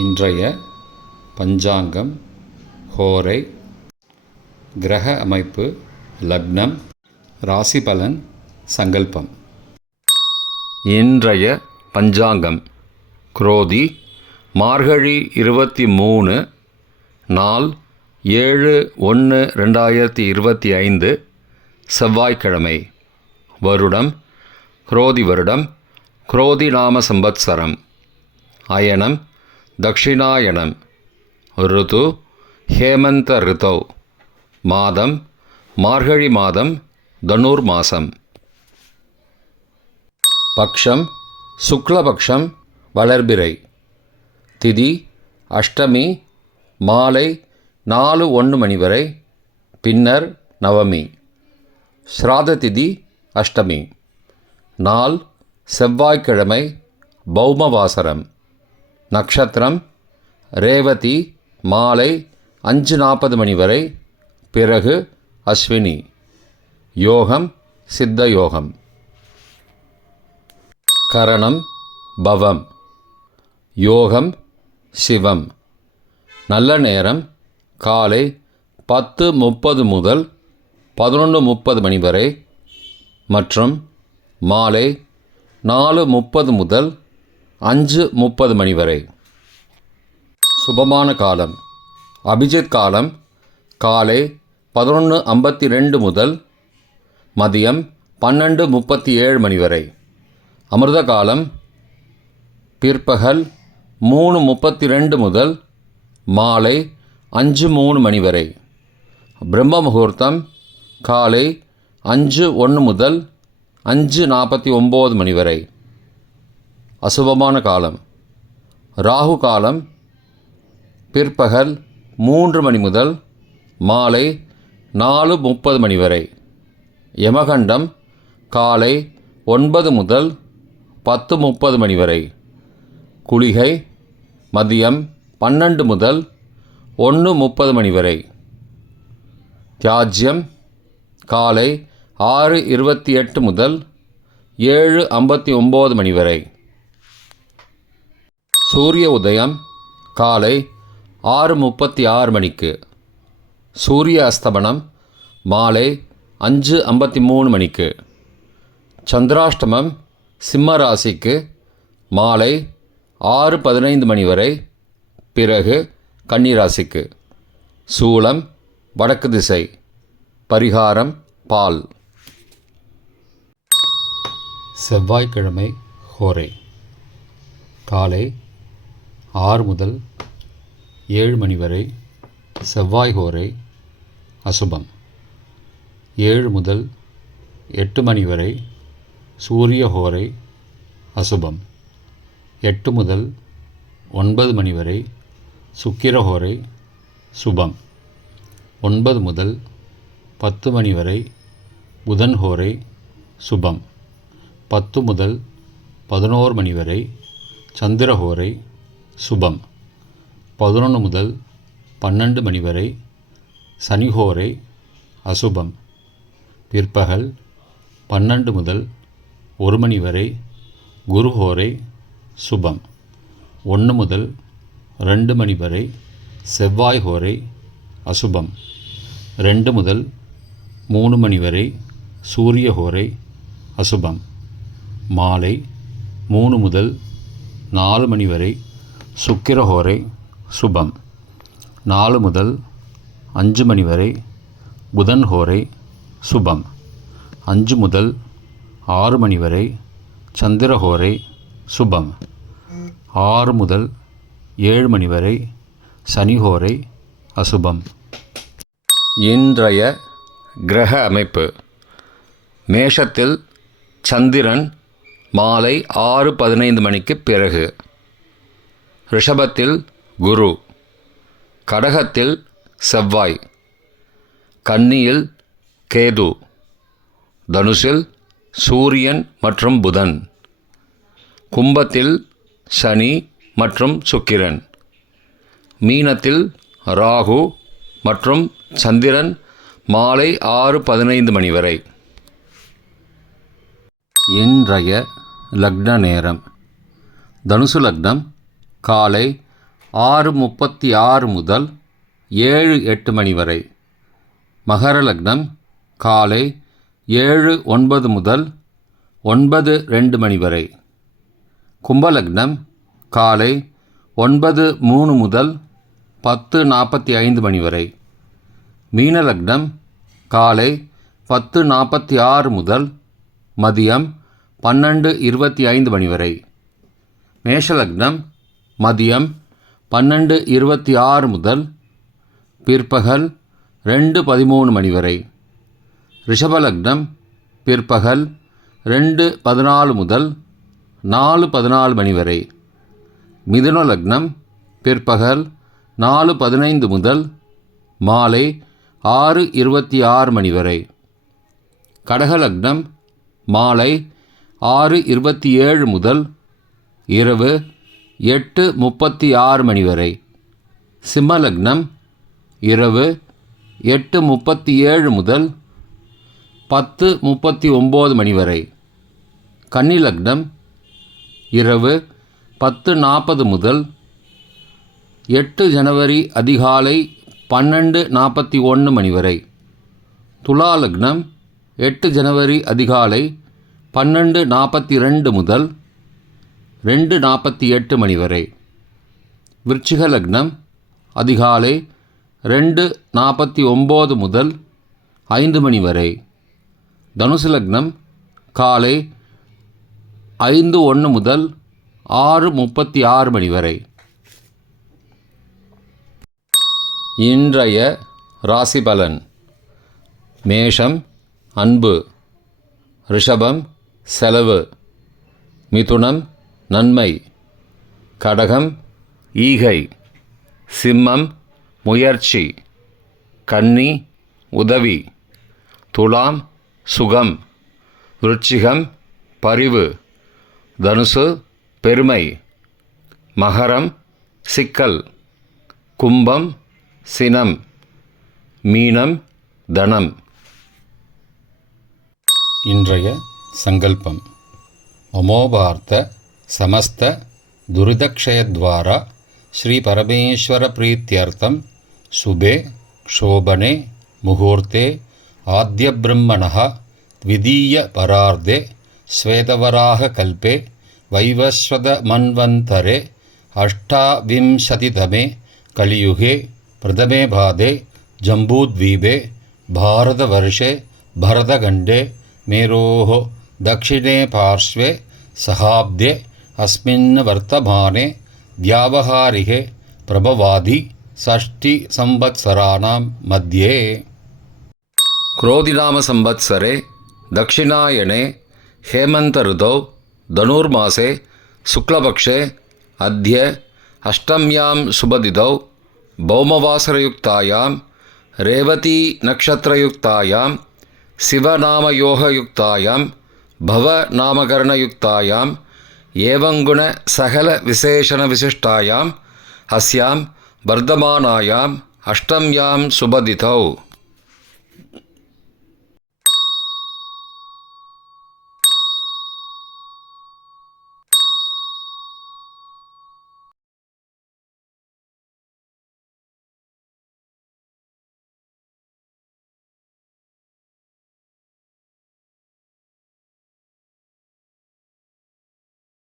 இன்றைய பஞ்சாங்கம், ஹோரை, கிரக அமைப்பு, லக்னம், ராசி பலன், சங்கல்பம். இன்றைய பஞ்சாங்கம் குரோதி மார்கழி 23, நாள் 7/1/2025, செவ்வாய்க்கிழமை. வருடம் குரோதி வருடம், குரோதி நாம சம்பத்சரம். அயனம் தக்ஷிணாயனம். ருது ஹேமந்த ரிதௌ. மாதம் மார்கழி மாதம், தனுர் மாதம். பக்ஷம் சுக்லபக்ஷம், வளர்பிறை. திதி அஷ்டமி மாலை 4:01 மணி வரை, பின்னர் நவமி. ஸ்ராத திதி அஷ்டமி. நாள் செவ்வாய்க்கிழமை, பௌமவாசரம். நக்ஷத்திரம் ரேவதி மாலை 5:40 மணி வரை, பிறகு அஸ்வினி. யோகம் சித்த யோகம். கரணம் பவம். யோகம் சிவம். நல்ல நேரம் காலை 10:30 முதல் 11:30 மணி வரை மற்றும் மாலை 4:30 முதல் 5:30 மணி வரை. சுபமான காலம் அபிஜித் காலம் காலை 11:52 முதல் மதியம் 12:37 மணி வரை. அமிர்த காலம் பிற்பகல் 3:32 முதல் மாலை 5:03 மணி வரை. பிரம்ம முகூர்த்தம் காலை 5:01 முதல் 5:49 மணி வரை. அசுபமான காலம் ராகு காலம் பிற்பகல் 3 மணி முதல் மாலை 4:30 மணி வரை. யமகண்டம் காலை 9 முதல் 10:30 மணி வரை. குளிகை மதியம் 12 முதல் 1:30 மணி வரை. தியாஜ்யம் காலை 6:28 முதல் 7:59 மணி வரை. சூரிய உதயம் காலை 6:36 மணிக்கு. சூரிய அஸ்தமனம் மாலை 5:53 மணிக்கு. சந்திராஷ்டமம் சிம்ம ராசிக்கு மாலை 6:15 மணி வரை, பிறகு கன்னி ராசிக்கு. சூலம் வடக்கு திசை. பரிகாரம் பால். செவ்வாய்க்கிழமை ஹோரை காலை 6 முதல் 7 மணி வரை செவ்வாய் ஹோரை அசுபம். 7 முதல் 8 மணி வரை சூரிய ஹோரை அசுபம். 8 முதல் 9 மணி வரை சுக்கிர ஹோரை சுபம். 9 முதல் 10 மணி வரை புதன் ஹோரை சுபம். 10 முதல் 11 மணி வரை சந்திரஹோரை சுபம். 11 முதல் 12 மணி வரை சனிஹோரை அசுபம். பிற்பகல் 12 முதல் 1 மணி வரை குருஹோரை சுபம். 1 முதல் 2 மணி வரை செவ்வாய் ஹோரை அசுபம். 2 முதல் 3 மணி வரை சூரிய ஹோரை அசுபம். மாலை 3 முதல் 4 மணி வரை சுக்கிர ஹோரை சுபம். 4 முதல் 5 மணி வரை புதன் ஹோரை சுபம். 5 முதல் 6 மணி வரை சந்திர ஹோரை சுபம். 6 முதல் 7 மணி வரை சனி ஹோரை அசுபம். இன்றைய கிரக அமைப்பு. மேஷத்தில் சந்திரன் மாலை 6:15 மணிக்கு பிறகு. ரிஷபத்தில் குரு. கடகத்தில் செவ்வாய். கன்னியில் கேது. தனுசில் சூரியன் மற்றும் புதன். கும்பத்தில் சனி மற்றும் சுக்கிரன். மீனத்தில் ராகு மற்றும் சந்திரன் மாலை 6:15 மணி வரை. இன்றைய லக்ன நேரம். தனுசு லக்னம் காலை 6:36 முதல் 7-8 மணி வரை. மகர லக்னம் காலை 7:09 முதல் 9:02 மணி வரை. கும்பலக்னம் காலை 9:03 முதல் 10:45 மணி வரை. மீனலக்னம் காலை 10:46 முதல் மதியம் 12:25 மணி வரை. மேஷலக்னம் மதியம் 12:26 முதல் பிற்பகல் 2:13 மணி வரை. ரிஷபலக்னம் பிற்பகல் 2:14 முதல் 4:14 மணி வரை. மிதுன லக்னம் பிற்பகல் 4:15 முதல் மாலை 6:26 மணி வரை. கடகலக்னம் மாலை 6:27 முதல் இரவு 8:36 மணி வரை. சிம்மலக்னம் இரவு 8:37 முதல் 10:39 மணி வரை. கன்னிலக்னம் இரவு 10:40 முதல் 8 ஜனவரி அதிகாலை 12:41 மணி வரை. துலாலக்னம் 8 ஜனவரி அதிகாலை 12:42 முதல் 2:48 மணி வரை. விருச்சிக லக்னம் அதிகாலை 2:49 முதல் 5 மணி வரை. தனுசு லக்னம் காலை 5:01 முதல் 6:36 மணி வரை. இன்றைய ராசி பலன். மேஷம் அன்பு, ரிஷபம் செலவு, மிதுனம் நன்மை, கடகம் ஈகை, சிம்மம் முயற்சி, கன்னி உதவி, துலாம் சுகம், விருச்சிகம் பரிவு, தனுசு பெருமை, மகரம் சிக்கல், கும்பம் சினம், மீனம் தனம். இன்றைய சங்கல்பம். மமோபார்த்த சமஸ்த துரிதக்ஷயத்வாரா ஸ்ரீ பரமேஸ்வர பிரீத்யர்த்தம் சுபே க்ஷோபனே முகூர்த்தே ஆத்யப்ரம்மணः த்விதீய பரார்த்தே ஸ்வேதவராக கல்பே வைவஸ்வத மன்வந்தரே அஷ்டாவிம்சதிதமே கலியுகே பிரதமே பாதே ஜம்பூத்வீபே பாரதவர்ஷே பரதகண்டே மேரோः दक्षिणे पार्श्वे सहाब्दे अस्मिन् वर्तमाने व्यावहारिके प्रभवादि षष्टि संवत्सराणां मध्ये. क्रोधिनाम संवत्सरे दक्षिणायने हेमंत ऋतौ धनुर्मासे शुक्लपक्षे अद्य अष्टम्यां शुभतिथौ भौमवासरयुक्तायां रेवती नक्षत्रयुक्तायां शिवनामयोगयुक्तायां भवनामकरणयुक्तायां एवंगुण सकल विशेषणविशिष्टायां अस्यां वर्धमानायां अष्टम्यां शुभतिथौ